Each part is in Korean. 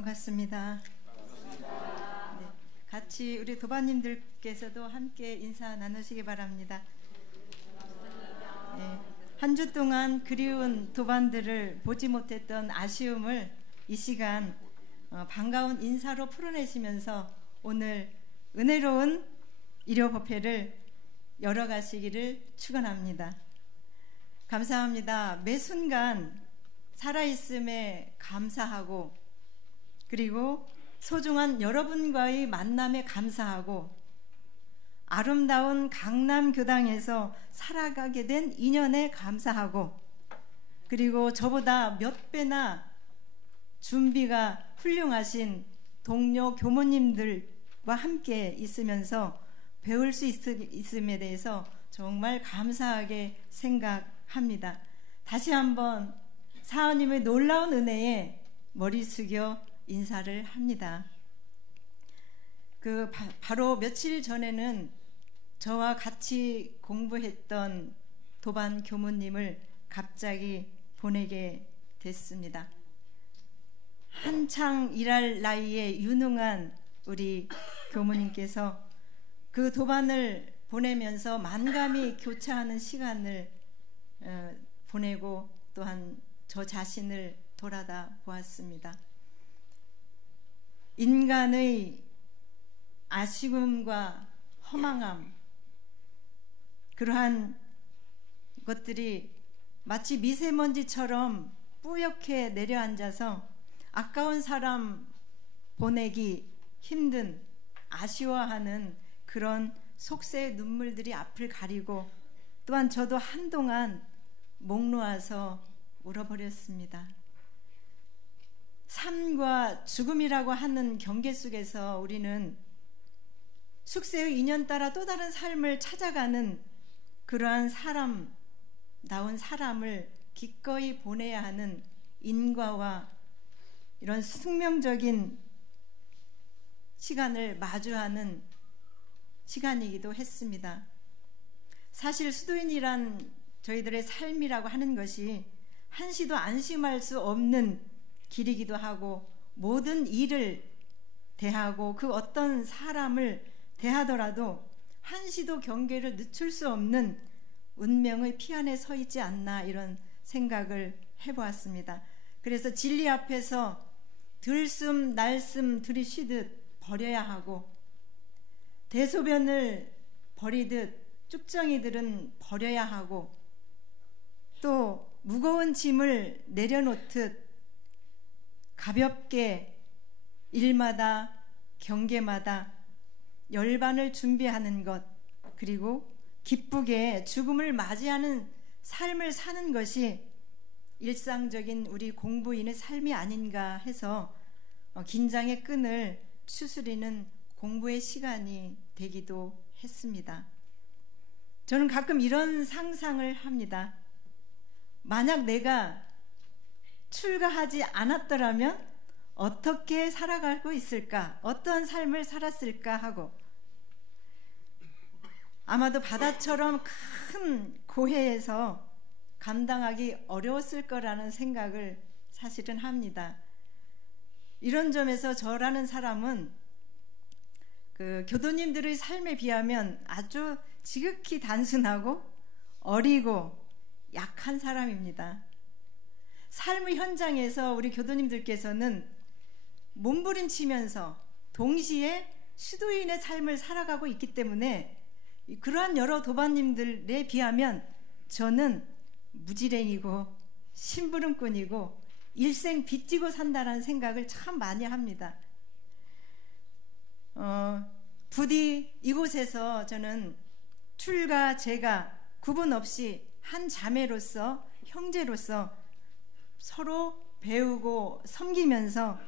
반갑습니다. 네, 같이 우리 도반님들께서도 함께 인사 나누시기 바랍니다. 네, 한 주 동안 그리운 도반들을 보지 못했던 아쉬움을 이 시간 반가운 인사로 풀어내시면서 오늘 은혜로운 일요법회를 열어가시기를 축원합니다. 감사합니다. 매 순간 살아있음에 감사하고, 그리고 소중한 여러분과의 만남에 감사하고, 아름다운 강남교당에서 살아가게 된 인연에 감사하고, 그리고 저보다 몇 배나 준비가 훌륭하신 동료 교모님들과 함께 있으면서 배울 수 있음에 대해서 정말 감사하게 생각합니다. 다시 한번 사원님의 놀라운 은혜에 머리 숙여 인사를 합니다. 바로 며칠 전에는 저와 같이 공부했던 도반 교무님을 갑자기 보내게 됐습니다. 한창 일할 나이에 유능한 우리 교무님께서 그 도반을 보내면서 만감이 교차하는 시간을 보내고 또한 저 자신을 돌아다 보았습니다. 인간의 아쉬움과 허망함, 그러한 것들이 마치 미세먼지처럼 뿌옇게 내려앉아서 아까운 사람 보내기 힘든, 아쉬워하는 그런 속세의 눈물들이 앞을 가리고, 또한 저도 한동안 목 놓아서 울어버렸습니다. 삶과 죽음이라고 하는 경계 속에서 우리는 숙세의 인연 따라 또 다른 삶을 찾아가는 그러한 사람다운 사람을 기꺼이 보내야 하는 인과와 이런 숙명적인 시간을 마주하는 시간이기도 했습니다. 사실 수도인이란 저희들의 삶이라고 하는 것이 한시도 안심할 수 없는 길이기도 하고, 모든 일을 대하고 그 어떤 사람을 대하더라도 한시도 경계를 늦출 수 없는 운명의 피 안에 서 있지 않나, 이런 생각을 해보았습니다. 그래서 진리 앞에서 들숨 날숨 들이쉬듯 버려야 하고, 대소변을 버리듯 쭉정이들은 버려야 하고, 또 무거운 짐을 내려놓듯 가볍게 일마다 경계마다 열반을 준비하는 것, 그리고 기쁘게 죽음을 맞이하는 삶을 사는 것이 일상적인 우리 공부인의 삶이 아닌가 해서 긴장의 끈을 추스리는 공부의 시간이 되기도 했습니다. 저는 가끔 이런 상상을 합니다. 만약 내가 출가하지 않았더라면 어떻게 살아가고 있을까, 어떠한 삶을 살았을까 하고, 아마도 바다처럼 큰 고해에서 감당하기 어려웠을 거라는 생각을 사실은 합니다. 이런 점에서 저라는 사람은 교도님들의 삶에 비하면 아주 지극히 단순하고 어리고 약한 사람입니다. 삶의 현장에서 우리 교도님들께서는 몸부림치면서 동시에 수도인의 삶을 살아가고 있기 때문에 그러한 여러 도반님들에 비하면 저는 무지랭이고 심부름꾼이고 일생 빚지고 산다라는 생각을 참 많이 합니다. 부디 이곳에서 저는 출가 제가 구분 없이 한 자매로서, 형제로서 서로 배우고 섬기면서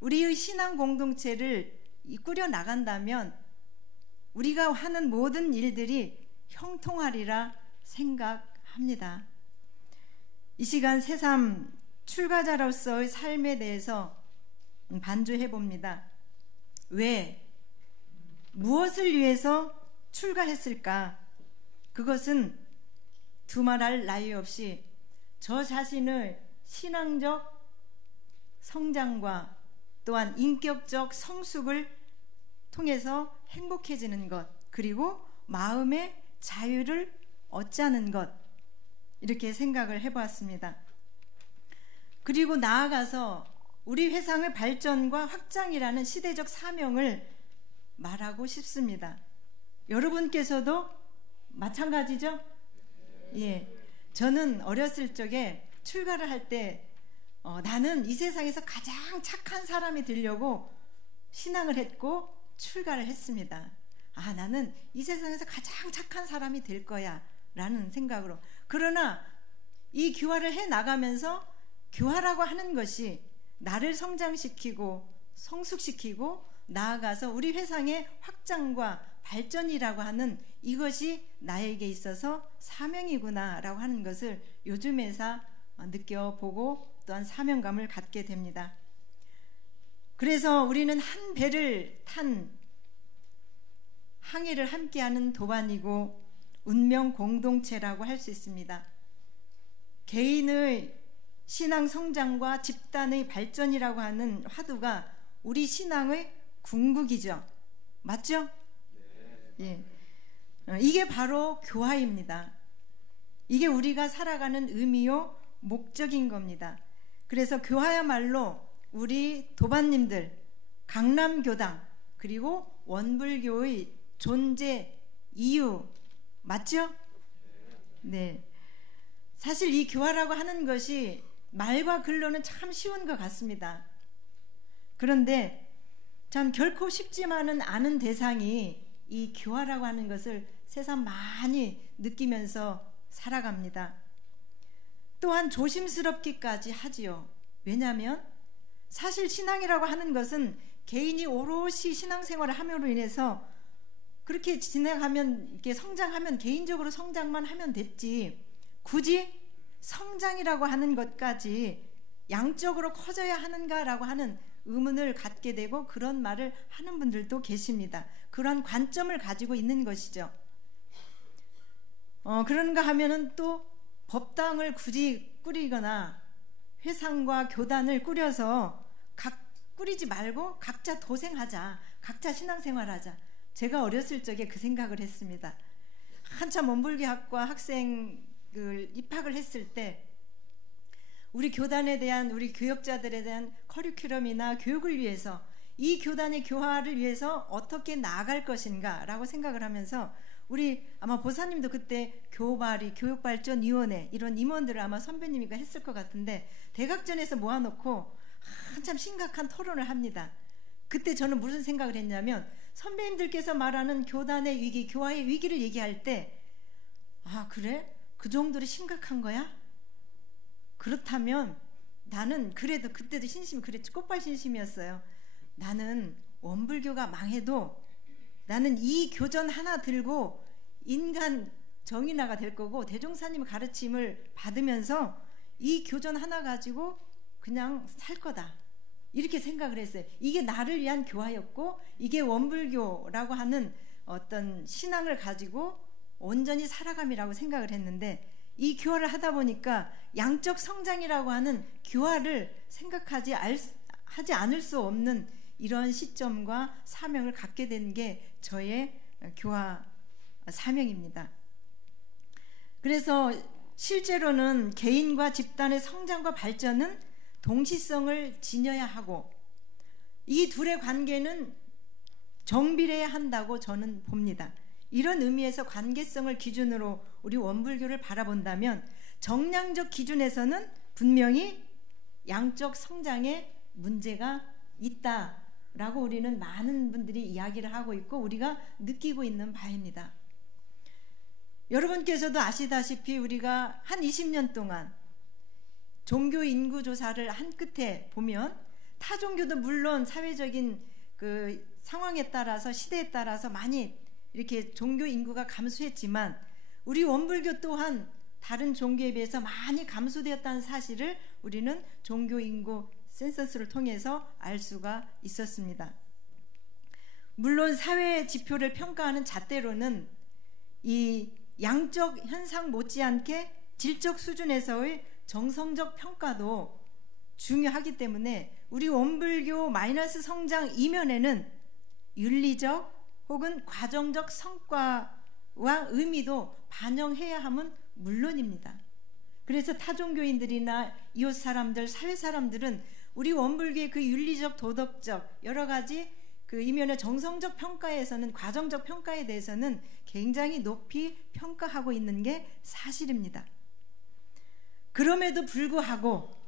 우리의 신앙 공동체를 이끌어 나간다면 우리가 하는 모든 일들이 형통하리라 생각합니다. 이 시간 새삼 출가자로서의 삶에 대해서 반주해 봅니다. 왜? 무엇을 위해서 출가했을까? 그것은 두말할 나위 없이 저 자신의 신앙적 성장과 또한 인격적 성숙을 통해서 행복해지는 것, 그리고 마음의 자유를 얻자는 것, 이렇게 생각을 해보았습니다. 그리고 나아가서 우리 회상의 발전과 확장이라는 시대적 사명을 말하고 싶습니다. 여러분께서도 마찬가지죠? 예. 저는 어렸을 적에 출가를 할 때 나는 이 세상에서 가장 착한 사람이 되려고 신앙을 했고 출가를 했습니다. 아, 나는 이 세상에서 가장 착한 사람이 될 거야 라는 생각으로. 그러나 이 교화를 해 나가면서 교화라고 하는 것이 나를 성장시키고 성숙시키고 나아가서 우리 회상의 확장과 발전이라고 하는 이것이 나에게 있어서 사명이구나 라고 하는 것을 요즘에서 느껴보고 또한 사명감을 갖게 됩니다. 그래서 우리는 한 배를 탄 항해를 함께하는 도반이고 운명 공동체라고 할 수 있습니다. 개인의 신앙 성장과 집단의 발전이라고 하는 화두가 우리 신앙의 궁극이죠. 맞죠? 예. 이게 바로 교화입니다. 이게 우리가 살아가는 의미요 목적인 겁니다. 그래서 교화야말로 우리 도반님들, 강남교당, 그리고 원불교의 존재 이유 맞죠? 네. 사실 이 교화라고 하는 것이 말과 글로는 참 쉬운 것 같습니다. 그런데 참 결코 쉽지만은 않은 대상이 이 교화라고 하는 것을 세상 많이 느끼면서 살아갑니다. 또한 조심스럽기까지 하지요. 왜냐하면 사실 신앙이라고 하는 것은 개인이 오롯이 신앙생활을 함으로 인해서 그렇게 진행하면, 이렇게 성장하면 개인적으로 성장만 하면 됐지, 굳이 성장이라고 하는 것까지 양적으로 커져야 하는가라고 하는 의문을 갖게 되고 그런 말을 하는 분들도 계십니다. 그런 관점을 가지고 있는 것이죠. 그런가 하면은 또 법당을 굳이 꾸리거나 회상과 교단을 꾸려서 꾸리지 말고 각자 도생하자, 각자 신앙생활하자. 제가 어렸을 적에 그 생각을 했습니다. 한참 원불교학과 학생을 입학을 했을 때 우리 교단에 대한, 우리 교역자들에 대한 커리큘럼이나 교육을 위해서, 이 교단의 교화를 위해서 어떻게 나아갈 것인가 라고 생각을 하면서, 우리 아마 보사님도 그때 교발이, 교육발전위원회, 이런 임원들을 아마 선배님이가 했을 것 같은데 대각전에서 모아놓고 한참 심각한 토론을 합니다. 그때 저는 무슨 생각을 했냐면, 선배님들께서 말하는 교단의 위기, 교화의 위기를 얘기할 때, 아 그래? 그 정도로 심각한 거야? 그렇다면 나는, 그래도 그때도 신심이 그랬지, 꽃발 신심이었어요. 나는 원불교가 망해도 나는 이 교전 하나 들고 인간 정인화가 될 거고 대종사님의 가르침을 받으면서 이 교전 하나 가지고 그냥 살 거다, 이렇게 생각을 했어요. 이게 나를 위한 교화였고, 이게 원불교라고 하는 어떤 신앙을 가지고 온전히 살아감이라고 생각을 했는데, 이 교화를 하다 보니까 양적 성장이라고 하는 교화를 하지 않을 수 없는 이런 시점과 사명을 갖게 된 게 저의 교화 사명입니다. 그래서 실제로는 개인과 집단의 성장과 발전은 동시성을 지녀야 하고, 이 둘의 관계는 정비례해야 한다고 저는 봅니다. 이런 의미에서 관계성을 기준으로 우리 원불교를 바라본다면, 정량적 기준에서는 분명히 양적 성장에 문제가 있다라고 우리는 많은 분들이 이야기를 하고 있고 우리가 느끼고 있는 바입니다. 여러분께서도 아시다시피 우리가 한 20년 동안 종교 인구 조사를 한 끝에 보면, 타 종교도 물론 사회적인 그 상황에 따라서, 시대에 따라서 많이 이렇게 종교 인구가 감소했지만, 우리 원불교 또한 다른 종교에 비해서 많이 감소되었다는 사실을 우리는 종교 인구 센서스를 통해서 알 수가 있었습니다. 물론 사회 지표를 평가하는 잣대로는 이 양적 현상 못지않게 질적 수준에서의 정성적 평가도 중요하기 때문에 우리 원불교 마이너스 성장 이면에는 윤리적 혹은 과정적 성과와 의미도 반영해야 함은 물론입니다. 그래서 타종교인들이나 이웃 사람들, 사회 사람들은 우리 원불교의 그 윤리적, 도덕적 여러 가지 그 이면의 정성적 평가에서는, 과정적 평가에 대해서는 굉장히 높이 평가하고 있는 게 사실입니다. 그럼에도 불구하고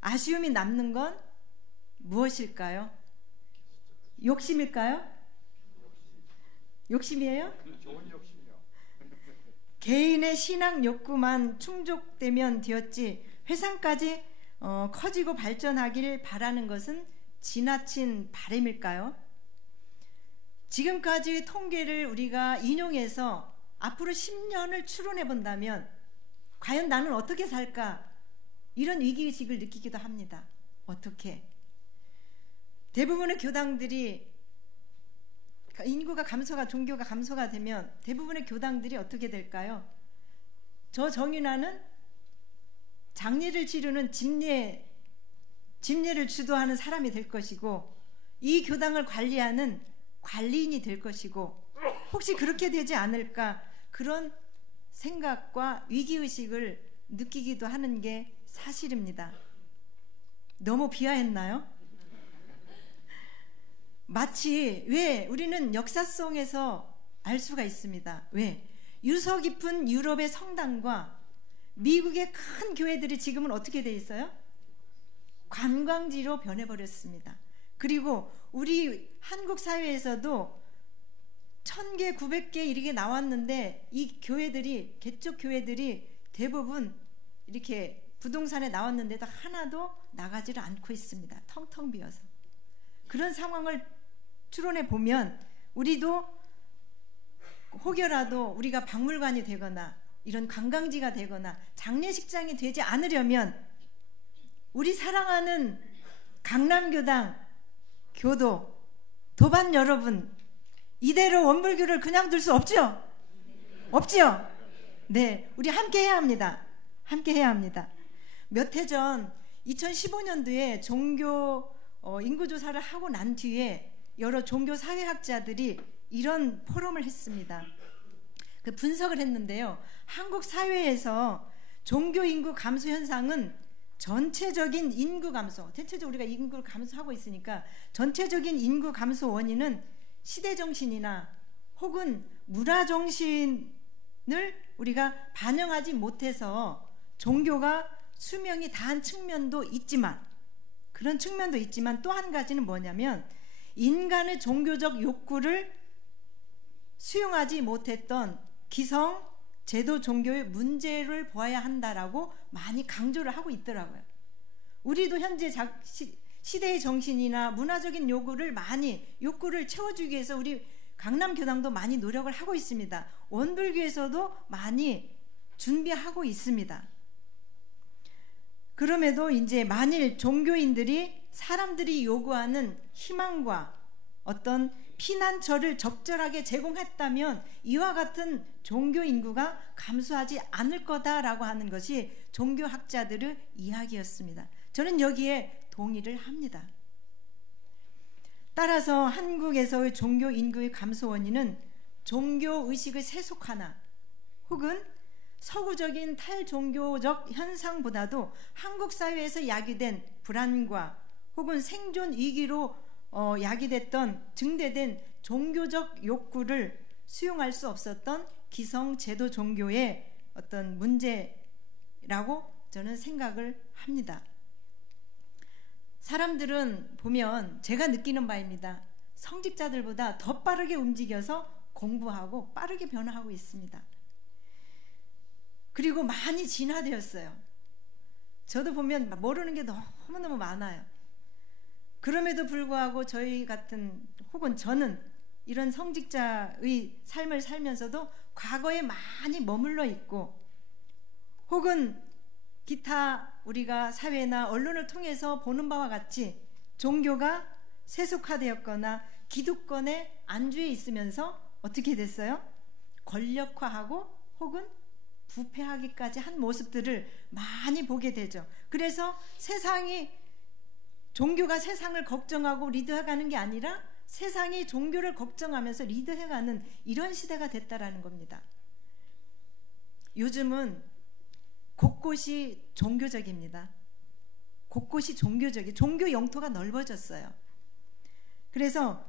아쉬움이 남는 건 무엇일까요? 욕심일까요? 욕심이에요? 좋은 욕심이요. 개인의 신앙 욕구만 충족되면 되었지 회상까지 커지고 발전하길 바라는 것은 지나친 바람일까요? 지금까지 통계를 우리가 인용해서 앞으로 10년을 추론해 본다면 과연 나는 어떻게 살까? 이런 위기의식을 느끼기도 합니다. 어떻게? 대부분의 교당들이 인구가 감소가, 종교가 감소가 되면 대부분의 교당들이 어떻게 될까요? 저 정윤아는 장례를 치르는 집례를 주도하는 사람이 될 것이고, 이 교당을 관리하는 관리인이 될 것이고, 혹시 그렇게 되지 않을까, 그런 생각과 위기의식을 느끼기도 하는 게 사실입니다. 너무 비하했나요? 마치 왜 우리는 역사성에서 알 수가 있습니다. 왜? 유서 깊은 유럽의 성당과 미국의 큰 교회들이 지금은 어떻게 돼 있어요? 관광지로 변해버렸습니다. 그리고 우리 한국 사회에서도 1000개, 900개 이렇게 나왔는데 이 교회들이, 개척 교회들이 대부분 이렇게 부동산에 나왔는데도 하나도 나가지를 않고 있습니다. 텅텅 비어서. 그런 상황을 추론해 보면 우리도 혹여라도 우리가 박물관이 되거나 이런 관광지가 되거나 장례식장이 되지 않으려면 우리 사랑하는 강남교당 교도, 도반 여러분, 이대로 원불교를 그냥 둘 수 없죠? 없지요? 네, 우리 함께 해야 합니다. 함께 해야 합니다. 몇 해 전 2015년도에 종교 인구조사를 하고 난 뒤에 여러 종교 사회학자들이 이런 포럼을 했습니다. 그 분석을 했는데요. 한국 사회에서 종교 인구 감소 현상은 전체적인 인구 감소, 대체적으로 우리가 인구를 감소하고 있으니까 전체적인 인구 감소 원인은 시대정신이나 혹은 문화정신을 우리가 반영하지 못해서 종교가 수명이 다한 측면도 있지만, 그런 측면도 있지만 또 한 가지는 뭐냐면 인간의 종교적 욕구를 수용하지 못했던 기성 제도 종교의 문제를 보아야 한다라고 많이 강조를 하고 있더라고요. 우리도 현재 시대의 정신이나 문화적인 욕구를 채워주기 위해서 우리 강남교당도 많이 노력을 하고 있습니다. 원불교에서도 많이 준비하고 있습니다. 그럼에도 이제 만일 종교인들이 사람들이 요구하는 희망과 어떤 피난처를 적절하게 제공했다면 이와 같은 종교 인구가 감소하지 않을 거다라고 하는 것이 종교학자들의 이야기였습니다. 저는 여기에 동의를 합니다. 따라서 한국에서의 종교 인구의 감소 원인은 종교의식의 세속화나 혹은 서구적인 탈종교적 현상보다도 한국 사회에서 야기된 불안과 혹은 생존 위기로 야기됐던 증대된 종교적 욕구를 수용할 수 없었던 기성 제도 종교의 어떤 문제라고 저는 생각을 합니다. 사람들은 보면 제가 느끼는 바입니다. 성직자들보다 더 빠르게 움직여서 공부하고 빠르게 변화하고 있습니다. 그리고 많이 진화되었어요. 저도 보면 모르는 게 너무너무 많아요. 그럼에도 불구하고 저희 같은, 혹은 저는 이런 성직자의 삶을 살면서도 과거에 많이 머물러 있고, 혹은 기타 우리가 사회나 언론을 통해서 보는 바와 같이 종교가 세속화되었거나 기득권에 안주해 있으면서 어떻게 됐어요? 권력화하고 혹은 부패하기까지 한 모습들을 많이 보게 되죠. 그래서 종교가 세상을 걱정하고 리드해가는 게 아니라 세상이 종교를 걱정하면서 리드해가는 이런 시대가 됐다라는 겁니다. 요즘은 곳곳이 종교적입니다. 곳곳이 종교 영토가 넓어졌어요. 그래서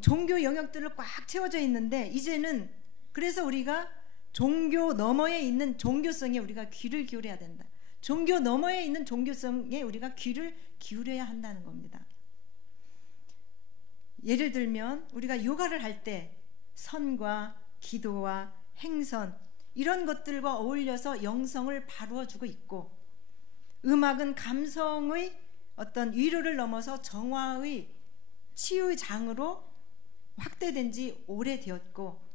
종교 영역들로 꽉 채워져 있는데 이제는 그래서 우리가 종교 너머에 있는 종교성에 우리가 귀를 기울여야 된다. 종교 너머에 있는 종교성에 우리가 귀를 기울여야 한다는 겁니다. 예를 들면 우리가 요가를 할 때 선과 기도와 행선 이런 것들과 어울려서 영성을 바루어주고 있고, 음악은 감성의 어떤 위로를 넘어서 정화의 치유의 장으로 확대된 지 오래되었고,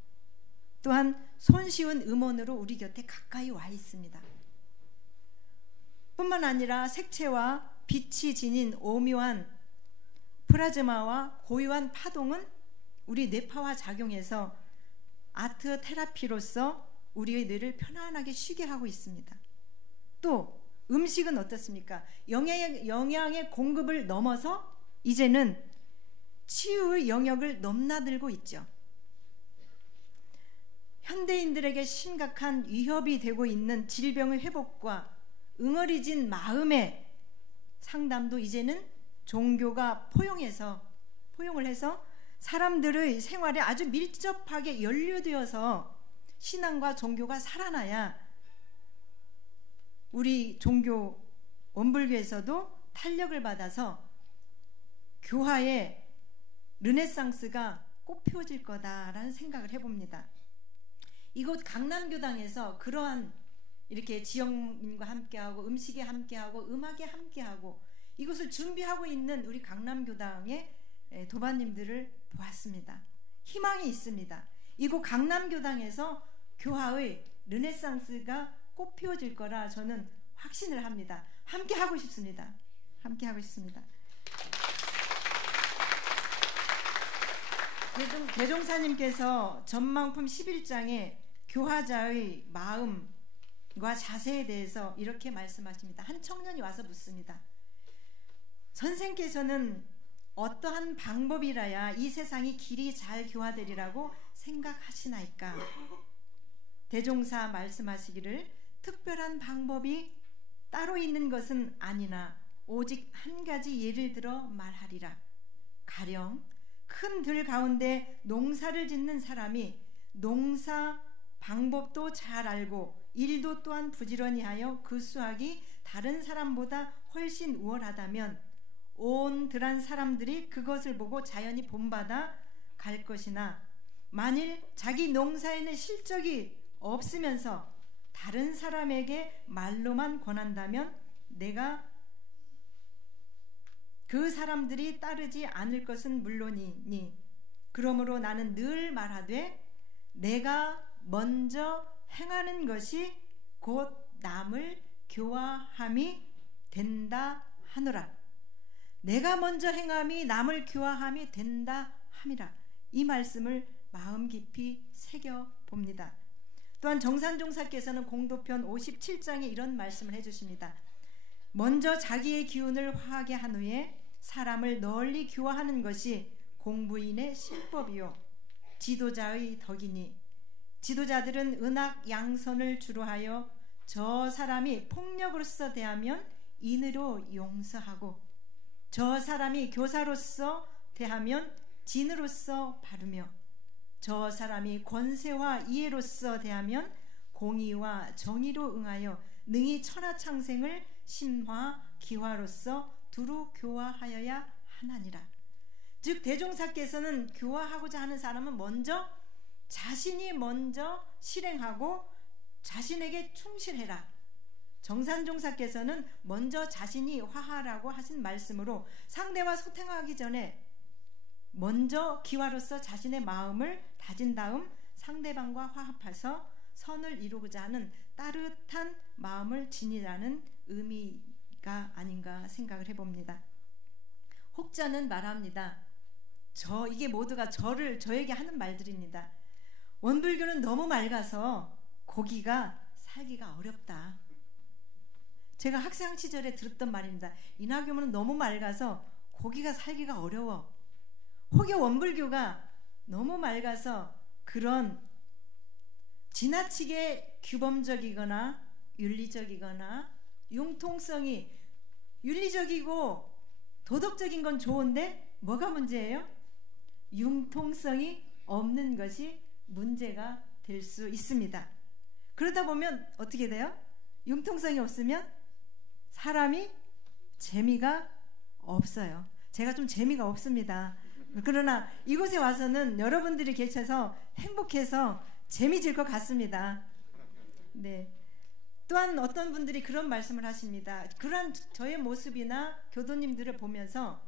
또한 손쉬운 음원으로 우리 곁에 가까이 와 있습니다. 뿐만 아니라 색채와 빛이 지닌 오묘한 플라즈마와 고유한 파동은 우리 뇌파와 작용해서 아트 테라피로서 우리의 뇌를 편안하게 쉬게 하고 있습니다. 또 음식은 어떻습니까? 영양의 공급을 넘어서 이제는 치유의 영역을 넘나들고 있죠. 현대인들에게 심각한 위협이 되고 있는 질병의 회복과 응어리진 마음의 상담도 이제는 종교가 포용을 해서 사람들의 생활에 아주 밀접하게 연루되어서 신앙과 종교가 살아나야 우리 종교 원불교에서도 탄력을 받아서 교화의 르네상스가 꽃피워질 거다라는 생각을 해봅니다. 이곳 강남교당에서 그러한 이렇게 지역민과 함께하고 음식에 함께하고 음악에 함께하고 이것을 준비하고 있는 우리 강남교당의 도반님들을 보았습니다. 희망이 있습니다. 이곳 강남교당에서 교화의 르네상스가 꽃피워질 거라 저는 확신을 합니다. 함께하고 싶습니다. 함께하고 싶습니다. 대종사님께서 전망품 11장에 교화자의 마음과 자세에 대해서 이렇게 말씀하십니다. 한 청년이 와서 묻습니다. 선생께서는 어떠한 방법이라야 이 세상이 길이 잘 교화되리라고 생각하시나이까? 대종사 말씀하시기를 특별한 방법이 따로 있는 것은 아니나 오직 한 가지 예를 들어 말하리라. 가령 큰 들 가운데 농사를 짓는 사람이 농사 방법도 잘 알고 일도 또한 부지런히 하여 그 수확이 다른 사람보다 훨씬 우월하다면 온 들한 사람들이 그것을 보고 자연히 본받아 갈 것이나, 만일 자기 농사에는 실적이 없으면서 다른 사람에게 말로만 권한다면 내가 그 사람들이 따르지 않을 것은 물론이니, 그러므로 나는 늘 말하되 내가 먼저 행하는 것이 곧 남을 교화함이 된다 하노라. 내가 먼저 행함이 남을 교화함이 된다 함이라. 이 말씀을 마음 깊이 새겨봅니다. 또한 정산종사께서는 공도편 57장에 이런 말씀을 해주십니다. 먼저 자기의 기운을 화하게 한 후에 사람을 널리 교화하는 것이 공부인의 신법이요 지도자의 덕이니, 지도자들은 은학 양선을 주로 하여 저 사람이 폭력으로서 대하면 인으로 용서하고, 저 사람이 교사로서 대하면 진으로서 바르며, 저 사람이 권세와 이해로서 대하면 공의와 정의로 응하여 능히 천하창생을 심화 기화로서 두루 교화하여야 하나니라. 즉 대종사께서는 교화하고자 하는 사람은 자신이 먼저 실행하고 자신에게 충실해라. 정산종사께서는 먼저 자신이 화하라고 하신 말씀으로 상대와 소통하기 전에 먼저 기화로서 자신의 마음을 다진 다음 상대방과 화합해서 선을 이루고자 하는 따뜻한 마음을 지니라는 의미가 아닌가 생각을 해봅니다. 혹자는 말합니다. 이게 모두가 저에게 하는 말들입니다. 원불교는 너무 맑아서 고기가 살기가 어렵다. 제가 학생 시절에 들었던 말입니다. 인하교문은 너무 맑아서 거기가 살기가 어려워. 혹여 원불교가 너무 맑아서 그런 지나치게 규범적이거나 윤리적이거나 융통성이 윤리적이고 도덕적인 건 좋은데 뭐가 문제예요? 융통성이 없는 것이 문제가 될 수 있습니다. 그러다 보면 어떻게 돼요? 융통성이 없으면 사람이 재미가 없어요. 제가 좀 재미가 없습니다. 그러나 이곳에 와서는 여러분들이 계셔서 행복해서 재미질 것 같습니다. 네. 또한 어떤 분들이 그런 말씀을 하십니다. 그러한 저의 모습이나 교도님들을 보면서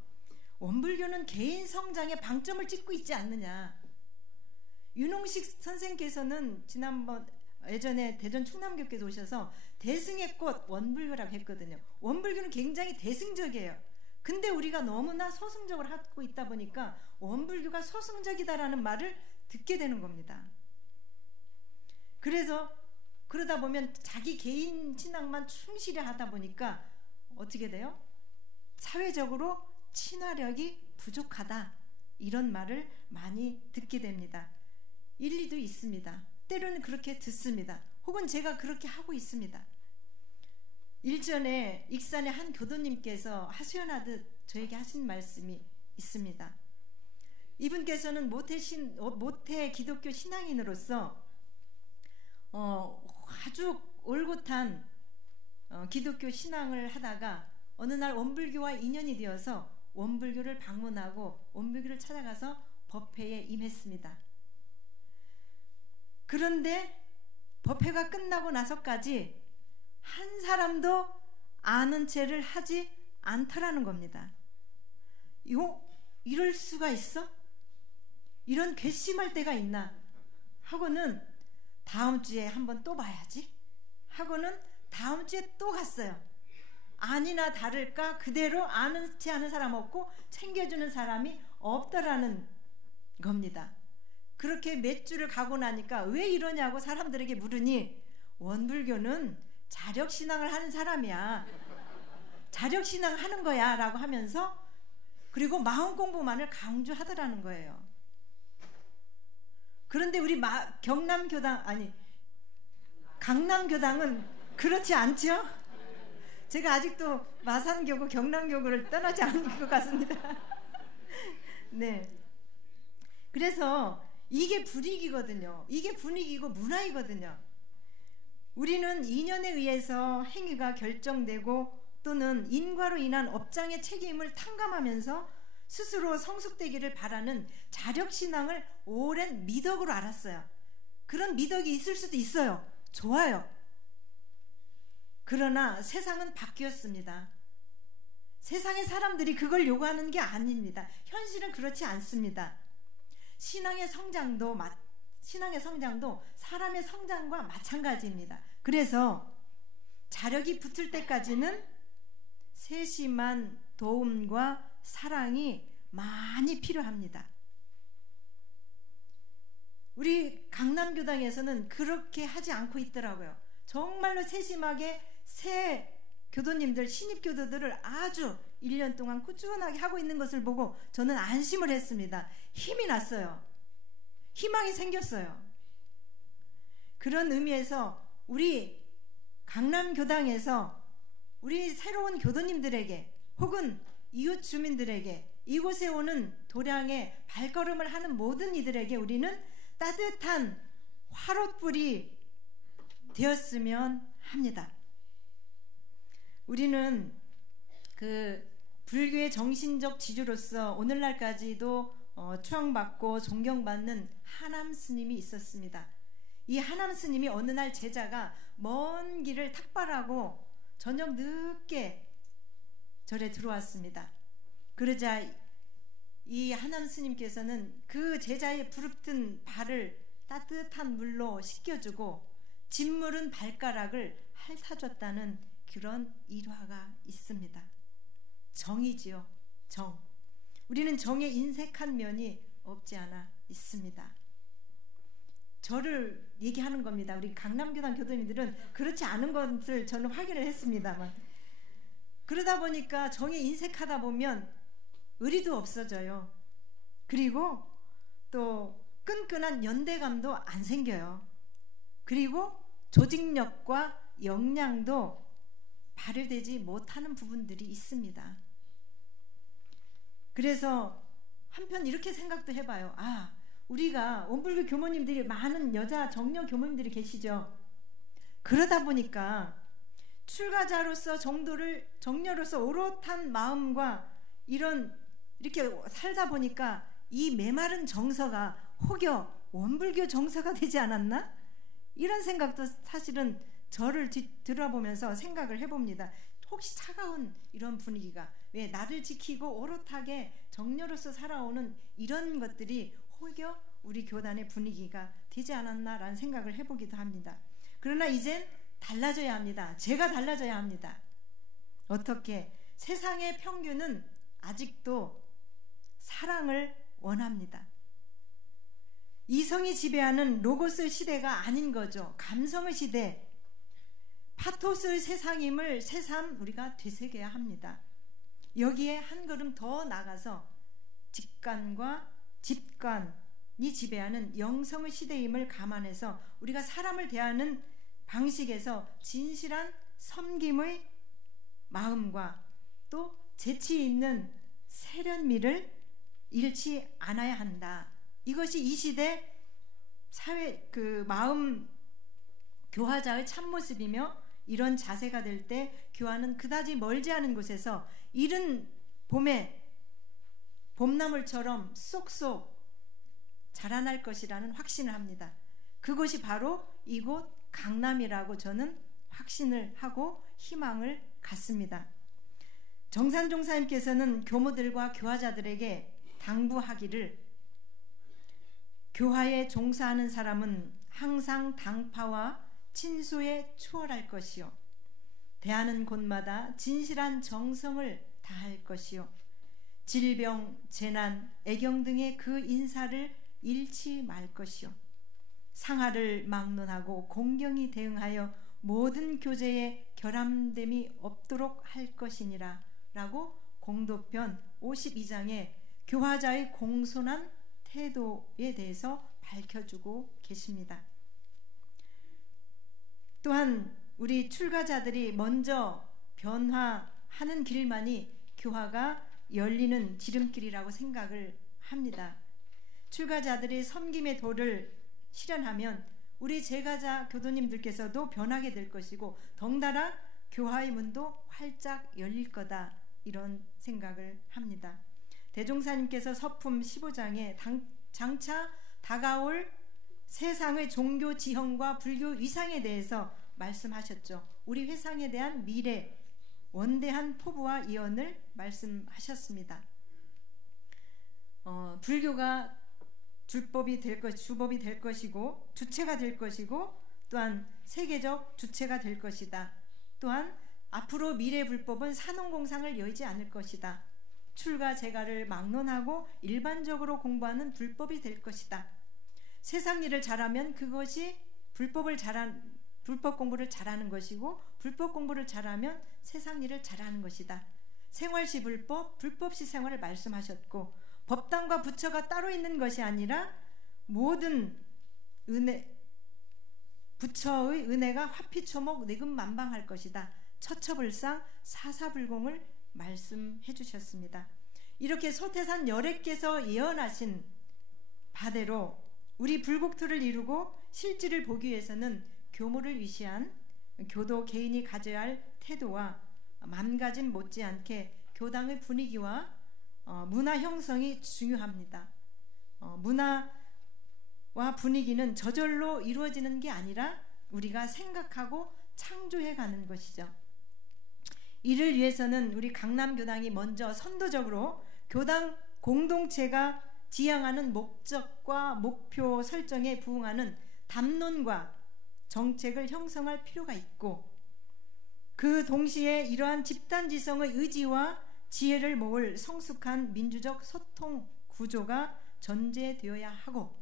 원불교는 개인 성장에 방점을 찍고 있지 않느냐. 윤홍식 선생께서는 지난번 예전에 대전 충남교께서 오셔서 대승의 꽃 원불교라고 했거든요. 원불교는 굉장히 대승적이에요. 근데 우리가 너무나 서승적으로 하고 있다 보니까 원불교가 서승적이다라는 말을 듣게 되는 겁니다. 그래서 그러다 보면 자기 개인 신앙만 충실히 하다 보니까 어떻게 돼요? 사회적으로 친화력이 부족하다. 이런 말을 많이 듣게 됩니다. 일리도 있습니다. 때로는 그렇게 듣습니다. 혹은 제가 그렇게 하고 있습니다. 일전에 익산의 한 교도님께서 하소연하듯 저에게 하신 말씀이 있습니다. 이분께서는 모태 기독교 신앙인으로서 아주 올곧한 기독교 신앙을 하다가 어느 날 원불교와 인연이 되어서 원불교를 방문하고 원불교를 찾아가서 법회에 임했습니다. 그런데 법회가 끝나고 나서까지 한 사람도 아는 체를 하지 않더라는 겁니다. 이럴 수가 있어? 이런 괘씸할 때가 있나? 하고는 다음 주에 한번 또 봐야지 하고는 다음 주에 또 갔어요. 아니나 다를까 그대로 아는 체 하는 사람 없고 챙겨주는 사람이 없더라는 겁니다. 그렇게 몇 주를 가고 나니까 왜 이러냐고 사람들에게 물으니 원불교는 자력신앙을 하는 사람이야. 자력신앙 하는 거야 라고 하면서 그리고 마음 공부만을 강조하더라는 거예요. 그런데 우리 강남교당은 그렇지 않죠? 제가 아직도 마산교구, 경남교구를 떠나지 않은 것 같습니다. 네. 그래서 이게 분위기거든요. 이게 분위기고 문화이거든요. 우리는 인연에 의해서 행위가 결정되고 또는 인과로 인한 업장의 책임을 탕감하면서 스스로 성숙되기를 바라는 자력신앙을 오랜 미덕으로 알았어요. 그런 미덕이 있을 수도 있어요. 좋아요. 그러나 세상은 바뀌었습니다. 세상의 사람들이 그걸 요구하는 게 아닙니다. 현실은 그렇지 않습니다. 신앙의 성장도 사람의 성장과 마찬가지입니다. 그래서 자력이 붙을 때까지는 세심한 도움과 사랑이 많이 필요합니다. 우리 강남교당에서는 그렇게 하지 않고 있더라고요. 정말로 세심하게 새 교도님들, 신입교도들을 아주 1년 동안 꾸준하게 하고 있는 것을 보고 저는 안심을 했습니다. 힘이 났어요. 희망이 생겼어요. 그런 의미에서 우리 강남교당에서 우리 새로운 교도님들에게 혹은 이웃 주민들에게 이곳에 오는 도량에 발걸음을 하는 모든 이들에게 우리는 따뜻한 화롯불이 되었으면 합니다. 우리는 그 불교의 정신적 지주로서 오늘날까지도 추앙받고 존경받는 하남 스님이 있었습니다. 이 하남 스님이 어느 날 제자가 먼 길을 탁발하고 저녁 늦게 절에 들어왔습니다. 그러자 이 하남 스님께서는 그 제자의 부릅뜬 발을 따뜻한 물로 씻겨주고 짓무른 발가락을 핥아줬다는 그런 일화가 있습니다. 정이지요. 정. 우리는 정에 인색한 면이 없지 않아 있습니다. 저를 얘기하는 겁니다. 우리 강남교단 교도님들은 그렇지 않은 것을 저는 확인을 했습니다만, 그러다 보니까 정에 인색하다 보면 의리도 없어져요. 그리고 또 끈끈한 연대감도 안 생겨요. 그리고 조직력과 역량도 발휘되지 못하는 부분들이 있습니다. 그래서 한편 이렇게 생각도 해봐요. 우리가 원불교 교모님들이 많은 여자 정녀 교모님들이 계시죠. 그러다 보니까 출가자로서 정녀로서 오롯한 마음과 이렇게 살다 보니까 이 메마른 정서가 혹여 원불교 정서가 되지 않았나? 이런 생각도 사실은 저를 뒤돌아보면서 생각을 해봅니다. 혹시 차가운 이런 분위기가, 왜 나를 지키고 오롯하게 정녀로서 살아오는 이런 것들이 혹여 우리 교단의 분위기가 되지 않았나라는 생각을 해보기도 합니다. 그러나 이젠 달라져야 합니다. 제가 달라져야 합니다. 어떻게? 세상의 평균은 아직도 사랑을 원합니다. 이성이 지배하는 로고스 시대가 아닌 거죠. 감성의 시대, 파토스의 세상임을 새삼 우리가 되새겨야 합니다. 여기에 한 걸음 더 나가서 직관과 집관이 지배하는 영성의 시대임을 감안해서 우리가 사람을 대하는 방식에서 진실한 섬김의 마음과 또 재치 있는 세련미를 잃지 않아야 한다. 이것이 이 시대 사회 마음 교화자의 참모습이며, 이런 자세가 될 때 교화는 그다지 멀지 않은 곳에서 이른 봄에 봄나물처럼 쏙쏙 자라날 것이라는 확신을 합니다. 그것이 바로 이곳 강남이라고 저는 확신을 하고 희망을 갖습니다. 정산 종사님께서는 교모들과 교화자들에게 당부하기를, 교화에 종사하는 사람은 항상 당파와 친소에 추월할 것이요, 대하는 곳마다 진실한 정성을 다할 것이요, 질병, 재난, 애경 등의 그 인사를 잃지 말 것이요, 상하를 막론하고 공경히 대응하여 모든 교제에 결함됨이 없도록 할 것이니라 라고 공도편 52장에 교화자의 공손한 태도에 대해서 밝혀주고 계십니다. 또한 우리 출가자들이 먼저 변화하는 길만이 교화가 열리는 지름길이라고 생각을 합니다. 출가자들이 섬김의 도를 실현하면 우리 재가자 교도님들께서도 변하게 될 것이고, 덩달아 교화의 문도 활짝 열릴 거다, 이런 생각을 합니다. 대종사님께서 서품 15장에 장차 다가올 세상의 종교 지형과 불교 위상에 대해서 말씀하셨죠. 우리 회상에 대한 미래, 원대한 포부와 예언을 말씀하셨습니다. 불교가 주법이 될 것이고 주체가 될 것이고, 또한 세계적 주체가 될 것이다. 또한 앞으로 미래 불법은 산업공상을 여의지 않을 것이다. 출가 재가를 막론하고 일반적으로 공부하는 불법이 될 것이다. 세상 일을 잘하면 그것이 불법 공부를 잘하는 것이고, 불법 공부를 잘하면 세상 일을 잘하는 것이다. 생활시 불법, 불법시 생활을 말씀하셨고, 법당과 부처가 따로 있는 것이 아니라 모든 부처의 은혜가 화피초목 내금만방할 것이다. 처처불상 사사불공을 말씀해 주셨습니다. 이렇게 소태산 열애께서 예언하신 바대로 우리 불국토를 이루고 실질을 보기 위해서는 교모를 위시한 교도 개인이 가져야 할 태도와 마음가짐 못지않게 교당의 분위기와 문화 형성이 중요합니다. 문화와 분위기는 저절로 이루어지는 게 아니라 우리가 생각하고 창조해가는 것이죠. 이를 위해서는 우리 강남교당이 먼저 선도적으로 교당 공동체가 지향하는 목적과 목표 설정에 부응하는 담론과 정책을 형성할 필요가 있고, 그 동시에 이러한 집단지성의 의지와 지혜를 모을 성숙한 민주적 소통 구조가 전제되어야 하고,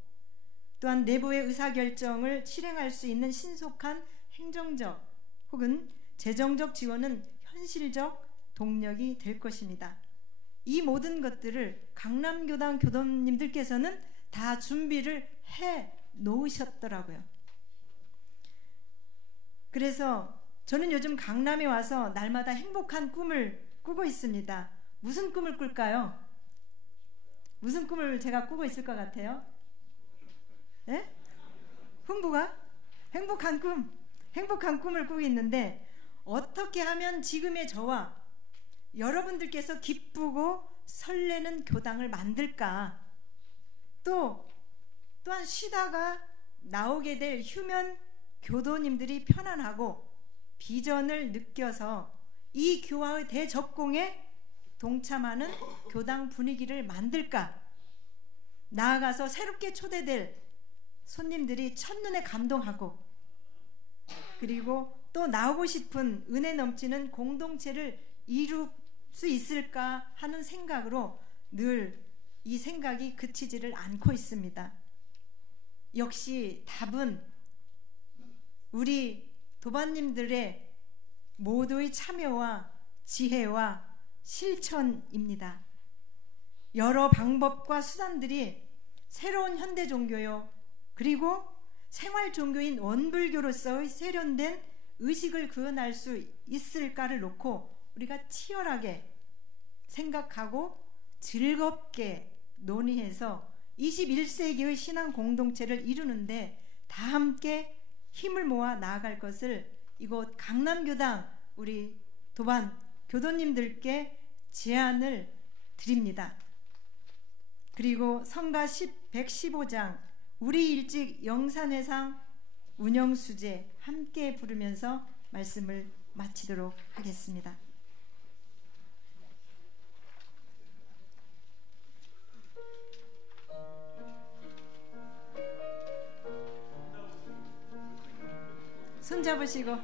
또한 내부의 의사결정을 실행할 수 있는 신속한 행정적 혹은 재정적 지원은 현실적 동력이 될 것입니다. 이 모든 것들을 강남교당 교도님들께서는 다 준비를 해 놓으셨더라고요. 그래서 저는 요즘 강남에 와서 날마다 행복한 꿈을 꾸고 있습니다. 무슨 꿈을 꿀까요? 무슨 꿈을 제가 꾸고 있을 것 같아요? 예? 흥부가? 행복한 꿈을 꾸고 있는데, 어떻게 하면 지금의 저와 여러분들께서 기쁘고 설레는 교당을 만들까? 또한 쉬다가 나오게 될 휴면 교도님들이 편안하고 비전을 느껴서 이 교화의 대적공에 동참하는 교당 분위기를 만들까? 나아가서 새롭게 초대될 손님들이 첫눈에 감동하고, 그리고 또 나오고 싶은 은혜 넘치는 공동체를 이룰 수 있을까 하는 생각으로 늘 이 생각이 그치지를 않고 있습니다. 역시 답은 우리 도반님들의 모두의 참여와 지혜와 실천입니다. 여러 방법과 수단들이 새로운 현대 종교요, 그리고 생활 종교인 원불교로서의 세련된 의식을 구현할 수 있을까를 놓고 우리가 치열하게 생각하고 즐겁게 논의해서 21세기의 신앙 공동체를 이루는데 다 함께 힘을 모아 나아갈 것을 이곳 강남교당 우리 도반 교도님들께 제안을 드립니다. 그리고 성가 115장 우리 일찍 영산회상 운영수제 함께 부르면서 말씀을 마치도록 하겠습니다. 손 잡으시고